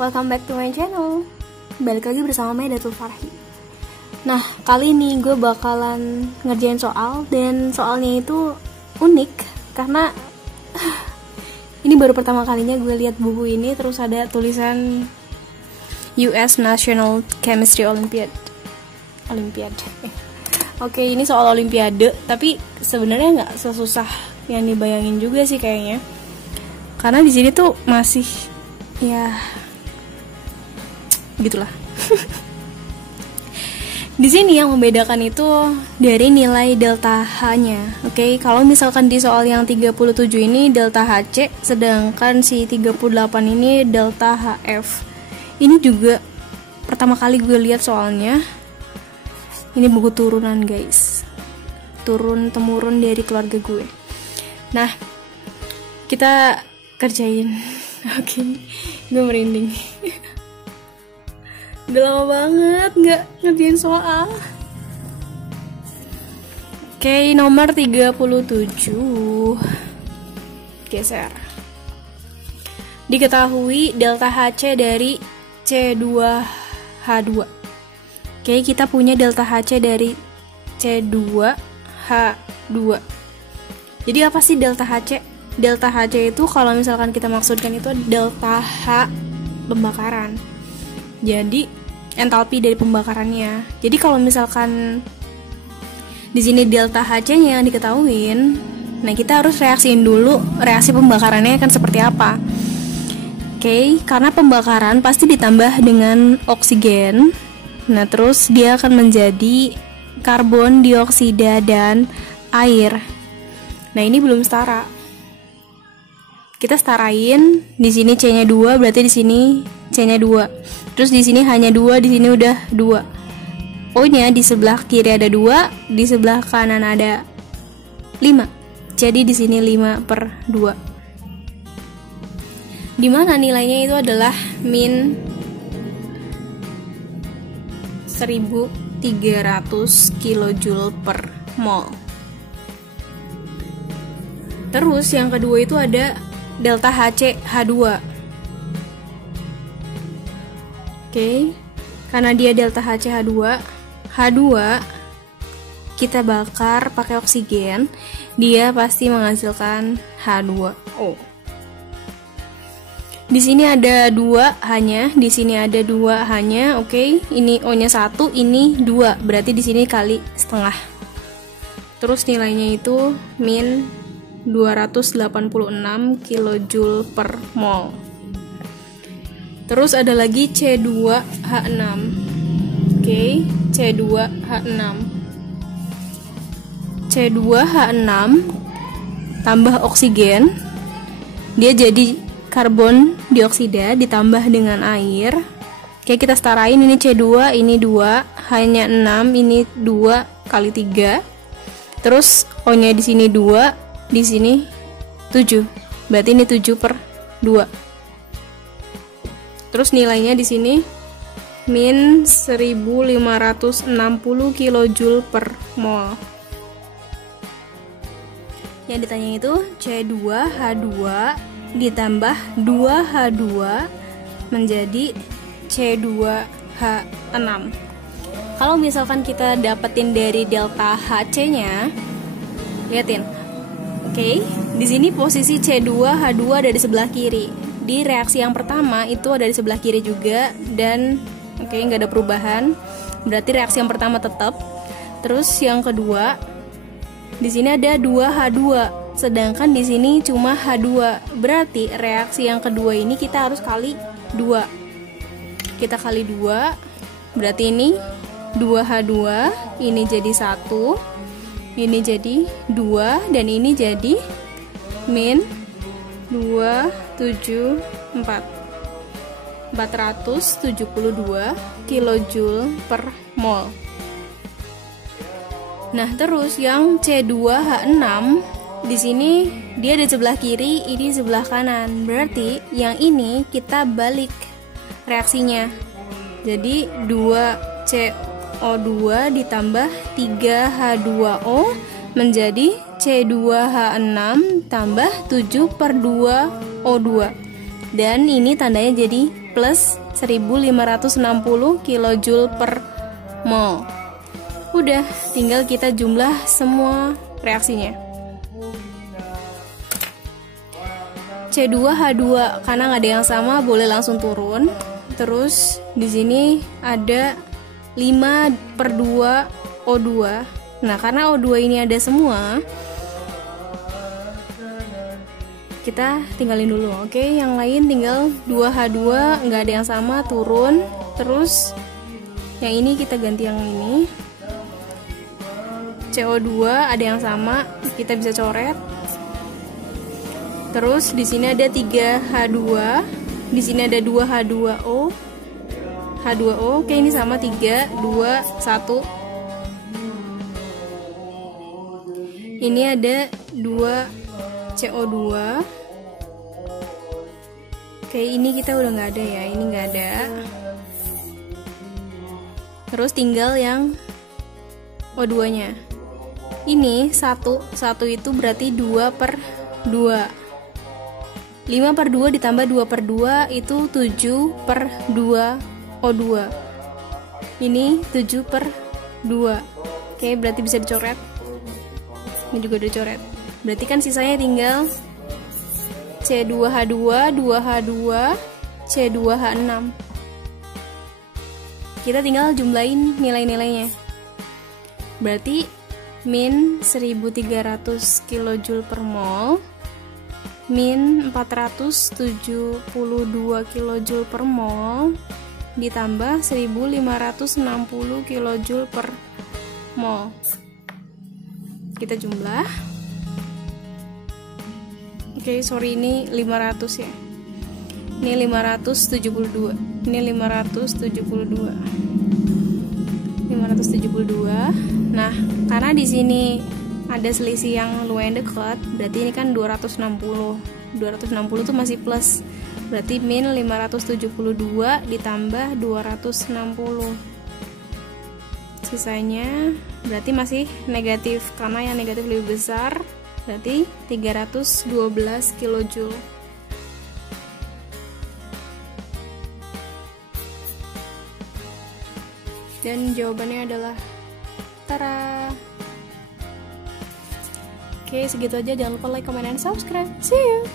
welcome back to my channel. Balik lagi bersama Maidatul Farhi. Nah, kali ini gue bakalan ngerjain soal. Dan soalnya itu unik karena ini baru pertama kalinya gue lihat buku ini. Terus ada tulisan US National Chemistry Olympiad. Oke, ini soal olimpiade. Tapi sebenarnya nggak sesusah yang dibayangin juga sih kayaknya. Karena di sini tuh masih ya gitulah. Di sini yang membedakan itu dari nilai delta H-nya. Oke, kalau misalkan di soal yang 37 ini delta HC, sedangkan si 38 ini delta HF. Ini juga pertama kali gue lihat soalnya. Ini buku turunan, guys. Turun temurun dari keluarga gue. Nah, kita kerjain. Oke, gue merinding. Udah lama banget nggak ngerjain soal. Oke, nomor 37. Geser. Diketahui delta HC dari C2H2. Oke, kita punya delta HC dari C2H2. Jadi apa sih delta HC? Delta HC itu kalau misalkan kita maksudkan itu delta H pembakaran. Jadi entalpi dari pembakarannya. Jadi kalau misalkan di sini delta HC-nya yang diketahuin, nah kita harus reaksiin dulu reaksi pembakarannya kan seperti apa. Oke, karena pembakaran pasti ditambah dengan oksigen. Nah, terus dia akan menjadi karbon dioksida dan air. Nah, ini belum setara. Kita setarain, di sini C-nya 2, berarti di sini C-nya 2. Terus di sini hanya 2, di sini udah 2. O-nya di sebelah kiri ada 2, di sebelah kanan ada 5. Jadi di sini 5/2. Dimana nilainya itu adalah min 1300 kJ per mol. Terus yang kedua itu ada delta HC H2. Oke, karena dia delta HC H2 kita bakar pakai oksigen, dia pasti menghasilkan H2O. Di sini ada 2 hanya, di sini ada 2 hanya. Oke, ini O-nya 1, ini 2, berarti di sini kali setengah. Terus nilainya itu min 286 kJ per mol. Terus ada lagi C2H6. Oke, C2H6. C2H6 tambah oksigen, dia jadi karbon dioksida ditambah dengan air. Oke, kita setarain, ini C2, ini 2, hanya 6, ini 2 kali 3. Terus O-nya di sini 2, di sini 7. Berarti ini 7/2. Terus nilainya di sini min 1560 kJ per mol. Yang ditanya itu C2H2 ditambah 2H2 menjadi C2H6. Kalau misalkan kita dapetin dari delta HC-nya, liatin. Oke, di sini posisi C2H2 ada di sebelah kiri. Di reaksi yang pertama itu ada di sebelah kiri juga, dan oke, nggak ada perubahan. Berarti reaksi yang pertama tetap. Terus yang kedua, di sini ada 2H2, sedangkan di sini cuma H2. Berarti reaksi yang kedua ini kita harus kali 2. Kita kali 2, berarti ini 2H2, ini jadi 1, ini jadi 2, dan ini jadi min 472 kJ per mol. Nah, terus yang C2H6 di sini dia di sebelah kiri, ini sebelah kanan. Berarti yang ini kita balik reaksinya. Jadi 2CO2 ditambah 3H2O menjadi C2H6 tambah 7/2O2. Dan ini tandanya jadi plus 1560 kJ per mol. Udah, tinggal kita jumlah semua reaksinya. C2H2 karena nggak ada yang sama boleh langsung turun. Terus di sini ada 5/2 O2. Nah, karena O2 ini ada semua, kita tinggalin dulu. Oke, yang lain tinggal 2H2 nggak ada yang sama, turun. Terus yang ini kita ganti yang ini. CO2 ada yang sama, kita bisa coret. Terus di sini ada 3H2, di sini ada 2H2O. H2O, oke, ini sama 3, 2, 1. Ini ada 2 CO2. Oke, ini kita udah nggak ada ya, ini nggak ada. Terus tinggal yang O2 nya. Ini 1 itu berarti 2/2. 5/2 ditambah 2/2 itu 7/2 O2. Ini 7/2. Oke, berarti bisa dicoret. Ini juga udah dicoret. Berarti kan sisanya tinggal C2H2, 2H2, C2H6. Kita tinggal jumlahin nilai-nilainya. Berarti min 1300 kJ per mol, min 472 kJ per mol, ditambah 1560 kJ per mol. Kita jumlah. Oke, sorry, ini 500 ya. Ini 572. Ini 572. 572. Nah, karena di sini ada selisih yang lumayan dekat, berarti ini kan 260. 260 itu masih plus. Berarti min 572 ditambah 260. Sisanya berarti masih negatif, karena yang negatif lebih besar, berarti 312 kJ. Dan jawabannya adalah tara. Oke, segitu aja. Jangan lupa like, comment, dan subscribe. See you.